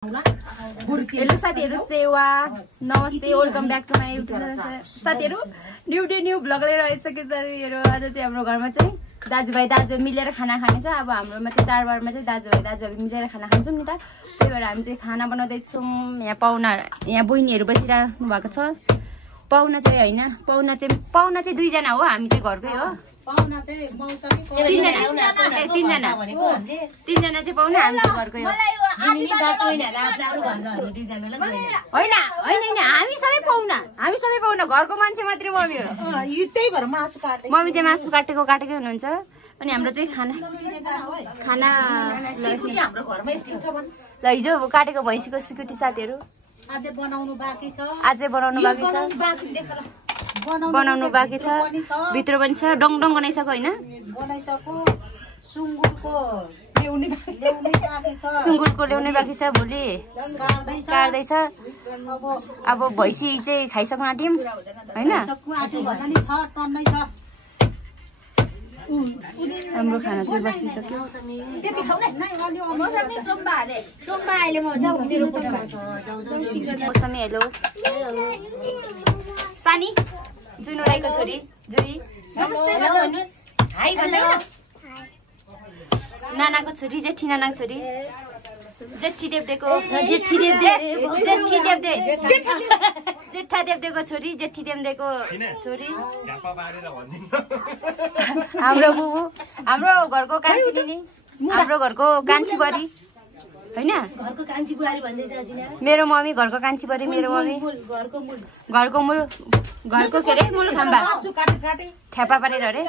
Hello साथीहरु, सेवा नमस्ते, welcome back to my YouTube साथीहरु। न्यू भ्लग लिएर आइसके साथीहरु। आज चाहिँ हाम्रो घरमा चाहिँ दाजु मिलेर खाना खाने छ। अब हाम्रोमा चाहिँ चाडबाडमा चाहिँ दाजुभाइ मिलेर खाना खान्छौँ नि त। त्यही भएर हामी चाहिँ खाना बनाउँदैछौँ। यहाँ यहाँ बहिनीहरू बसिरहनु भएको छ। पाहुना चाहिँ दुईजना हो, हामी चाहिँ घरकै हो। तीनजना चाहिँ पाहुना, हामी चाहिँ घरकै हो। होइन हामी सबै पाहुना घरको मान्छे मात्रै मम्मी हो। मम्मी चाहिँ मासु काटेकै हुनुहुन्छ। अनि हाम्रो चाहिँ खाना ल हिजो काटेको भैँसीको सिकुटी साथीहरू अझै बनाउनु बाँकी छ। भित्र पनि छ, डङ बनाइसक्यो होइन। सुँगुरको ल्याउनै बाँकी छ, भोलि काट्दैछ। अब भैँसी चाहिँ खाइसक्नु आँट्यौँ होइन। हाम्रो खाना चाहिँ बसिसक्यो। हेलो सानी, जुनु राईको छोरी जुई। नानाको छोरी, जेठी नानाको छोरी, जेठा देवदेको छोरी, जेठी देवदेको छोरी। हाम्रो बुबु, हाम्रो घरको कान्छी दिदी, हाम्रो घरको कान्छी बुहारी होइन। मेरो मम्मी घरको कान्छी बुहारी, मेरो मम्मी घरको के अरे मूल खाम्बा थ्यापा पारेर अरे।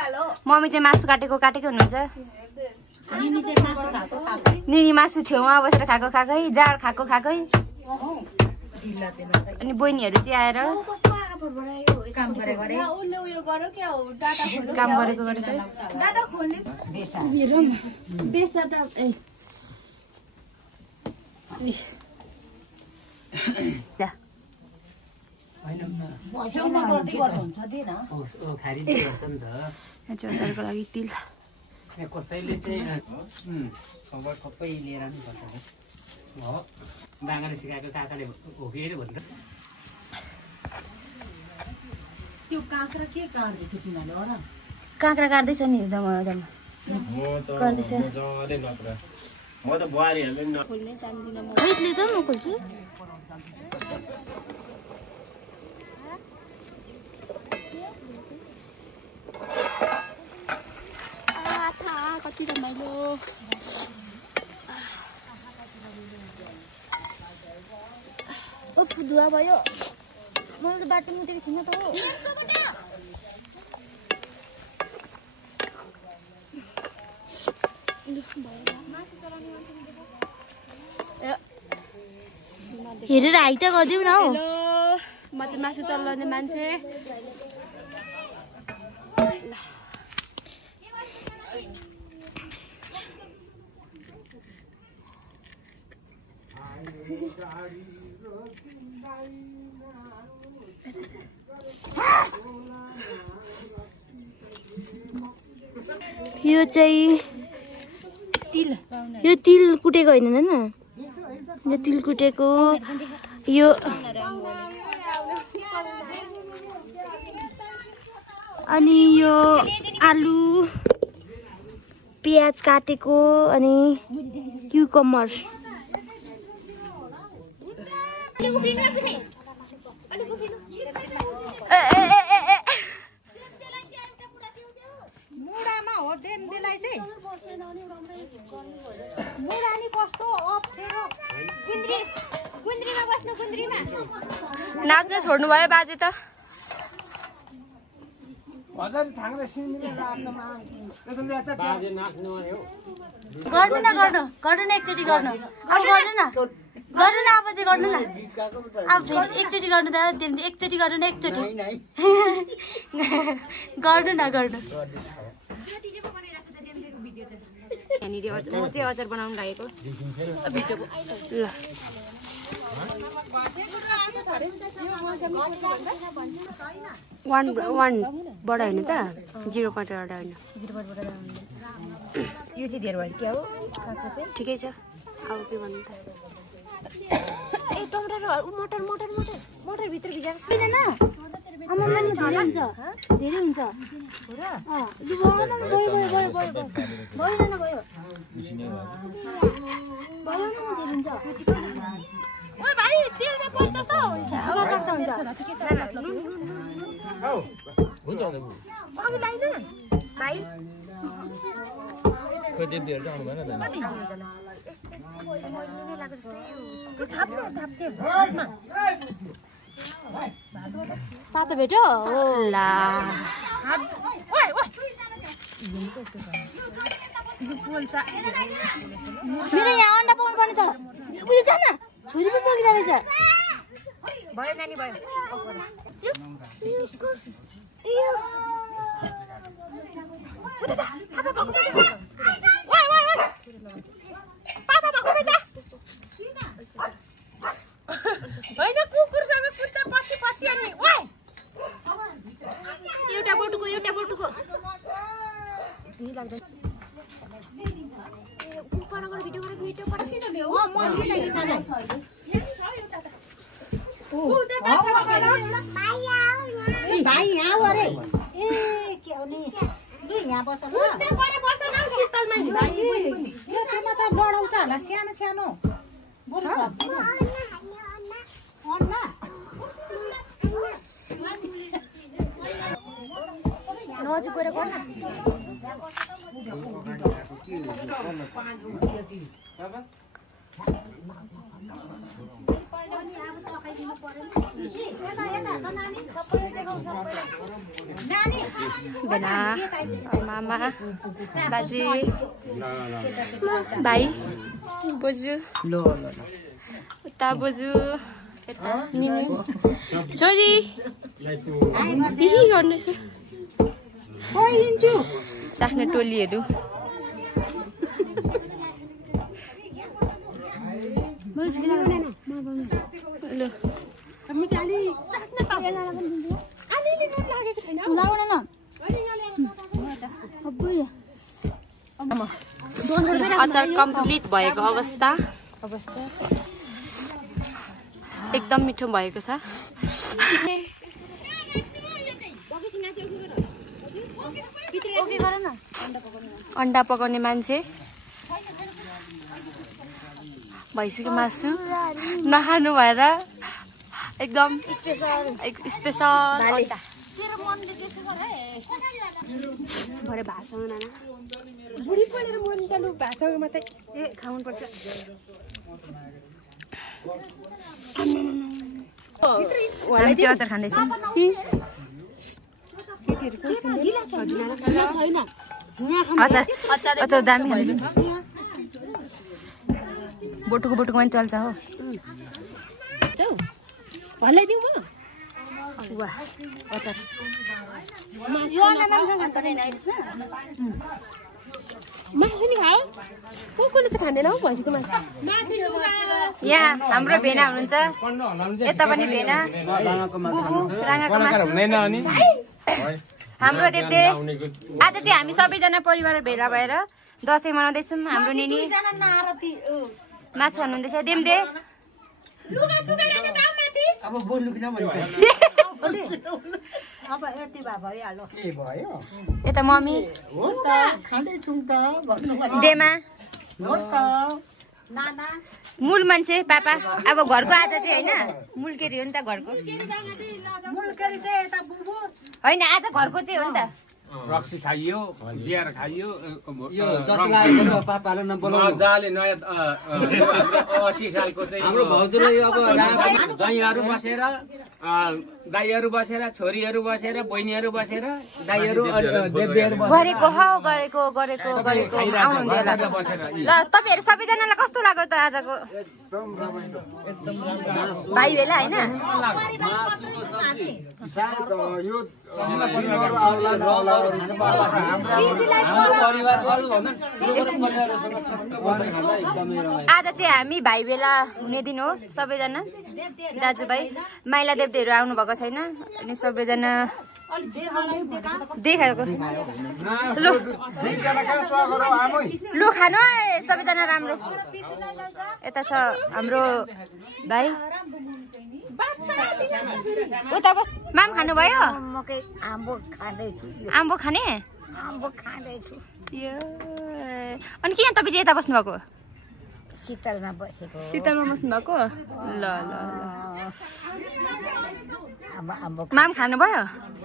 मम्मी चाहिँ मासु काटेकै हुनुहुन्छ। निनी मासु छेउमा बसेर खाएकै, जाड खाएकै। अनि बहिनीहरू चाहिँ आएर काम गरेको लागि तिल कसैले चाहिँ खबर सबै लिएर नि पर्छ हो। बागाले सिकाएको काकाले हो कि अरे भनेर त्यो काँक्रा के काट्दैछ तिमीले? अरे काँक्रा काट्दैछ नि दम गर्दैछ। म त बुहारीहरुले न खोल्नै जान्दिन म। खोल्ने त म खोल्छु। कति रमाइलो। धुवा भयो, मैले त बाटो मुटेको छैन त हो। हेरेर हाइ त गरिदिउ न हौ। म चाहिँ मासु चलाउने मान्छे। यो चाहिँ तिल कुटेको होइन न, यो तिल कुटेको। यो अनि यो आलु प्याज काटेको, अनि क्युकम्बर। नाच्न छोड्नु भयो बाजे त। गर्नु न एकचोटि गर्नु। अब गर्नु न अब चाहिँ गर्नु न। अब फेरि एकचोटि गर्नु त, एकचोटि गर्नु न, एकचोटि गर्नु न। यहाँनिर म चाहिँ अचार बनाउनु लागेको। ल वान बडा होइन त, 0.8 होइन। यो चाहिँ धेर भयो क्या हो, ठिकै छ। अब के भन्नु त। मटर मटर मटर मटर भित्र भिजाएको छैन न आमा पनि धेरै हुन्छ धेरै हुन्छ लु भयो भयो भयो भयो भयो न भयो भयो न धेरै हुन्छ ओइ भाइ तेलमा पर्छ सो हुन्छ अब राख्दा हुन्छ के छ हुन्छ अघि लाइन भाइ खोइ देब्देहरु चाहिँ आउनु भएन तातो भेट्यो ला मेरो यहाँ अन्डा पाउनु पर्ने छ बुझ्छ न छोरी पनि बोकिरहेको छ भयो नानी भयो होइन कुकुरसँग कुद्छ पछि पछि अनि एउटा बोटुको भाइ यहाँ अरे ए के हो नि लु यहाँ बस ल यो त्यसमा त बढाउँछ होला सानो सानो बोल्नु नजिक गएर गर्न बेना मामा बाजे भाइ बोजू उता बोजू यता निनी छोरी यही गर्दैछ राख्ने टोलीहरू ल अचार कम्प्लिट भएको अवस्था एकदम मिठो भएको छ अन्डा पकाउने मान्छे भैँसीको मासु नखानु भएर एकदम स्पेसल अन्डा भरे भातसँग नाना बुढी पढेर मर्नु चालु भातसँग मात्रै ए खाउनु पर्छ हामी चाहिँ अचार खाँदैछौँ अचार दामी खाँदैछ बोटुको पनि चल्छ हो हल्लाइदिउँ म वाह अचार यो अनानासँग खान्छ नि यसमा मासु नि खाऊ कुकुरले चाहिँ खाँदैन हौ भैँसीको मासु यहाँ हाम्रो भेना हुनुहुन्छ यता पनि भेना राँगाको मासु हाम्रो देब्दे आज चाहिँ हामी सबैजना परिवार भेला भएर दसैँ मनाउँदैछौँ हाम्रो निनी मासु खानुहुँदैछ देब्दे अब बोल्नु किन भनेको अब यति भए भइहाल्यो के भयो यता मम्मी हो त खाँदै छौँ त भन्नु जेमा हो त नाना मूल मान्छे पापा अब घरको आज चाहिँ होइन मूल केरी हो नि त घरको मुलकरी चाहिँ यता बुबु होइन आज घरको चाहिँ हो नि त रक्सी खाइयो बियर खाइयो यो 10 लाखको पापाले नबोलाउनु मजाले नयाँ 80 सालको चाहिँ हाम्रो भाउजूले अब दहीहरू बसेर दाइहरू बसेर छोरीहरू बसेर बहिनीहरू बसेर दाइहरू देब्देहरू गरेको आउनुहुँदै होला ल तपाईँहरू सबैजनालाई कस्तो लाग्यो त आजको भाइ भेला होइन आज चाहिँ हामी भाइ भेला हुने दिन हो सबैजना दाजुभाइ माइला देब्देहरू आउनु भएको छैन अनि सबैजना देखाएको लु खानु है सबैजना राम्रो यता छ हाम्रो भाइ उता बस माम खानुभयो मकै आम्बो खाँदैछु आम्बो खाने आम्बो खाँदैछु यो अनि किन तपाईँ चाहिँ यता बस्नुभएको शीतलमा बसेको शीतलमा बस्नुभएको ल ल आम्बो माम खानुभयो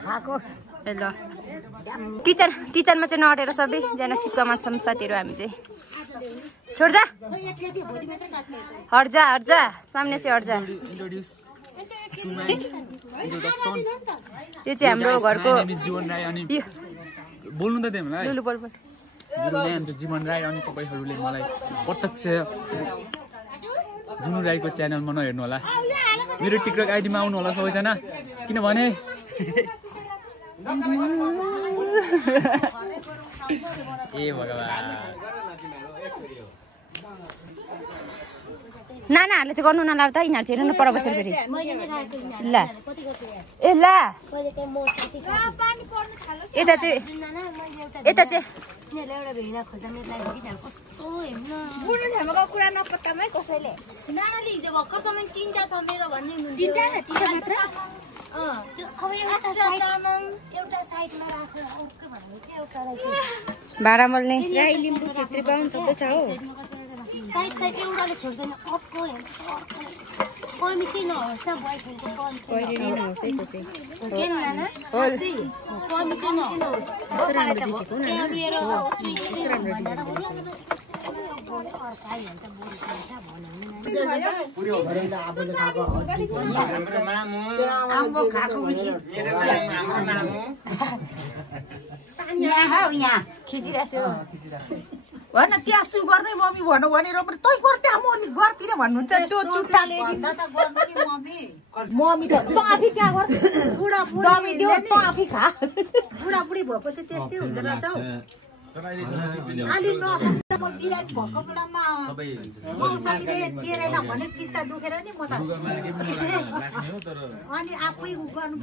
खाएको ए ल किचनमा चाहिँ नअटेर सबैजना सिक्कामा छौँ साथीहरू हामी चाहिँ छोड्जा हट्जा हट्जा सामने से हट्जा यो चाहिँ हाम्रो घरको बोल्नु त तिमीलाई लुलु बोल बोल जीवन राई अनि तपाईँहरूले मलाई प्रत्यक्ष जुनु राईको च्यानलमा नहेर्नु होला मेरो टिकटक आइडीमा आउनु होला सबैजना किनभने ए भगवान् नानाहरूले चाहिँ गर्नु नलाउ त यिनीहरू चाहिँ हेर्नु पर बसेर फेरि ल ए ल यता चाहिँ कुरा नपत्तामै कसैले नानाले हिजो भर्खर समय 3टा छ मेरो भन्ने एउटा साइडमा राखेर अर्को भनेको एउटा भाडा मोल्ने राई लिम्बू छेत्री बाहुन सबै छ हो साइड एउटाले छोड्छ नि अर्को कमिटी नहोस् न बोयफ्रेन्डको कहिले नहोस् है त्यो चाहिँ कमिटी नहोस् आम्बो खाएको यहाँ खिचिरहेको भन त्यहाँ सु गर्ने मम्मी भन्नु भनेर पनि तै गर त्यहाँ म गर्दिन भन्नुहुन्छ त्यो चुट्टाले मम्मी त त आफै त्यहाँ गर बुढा दमी दियो त आफै खा बुढाबुढी भएपछि त्यस्तै हुँदो रहेछ हौ अलि नसक्दा म बिरामी भएको बेलामा मौसमीले तेरेन भन्ने चिन्ता दुखेर नि म त अनि आफै गर्नु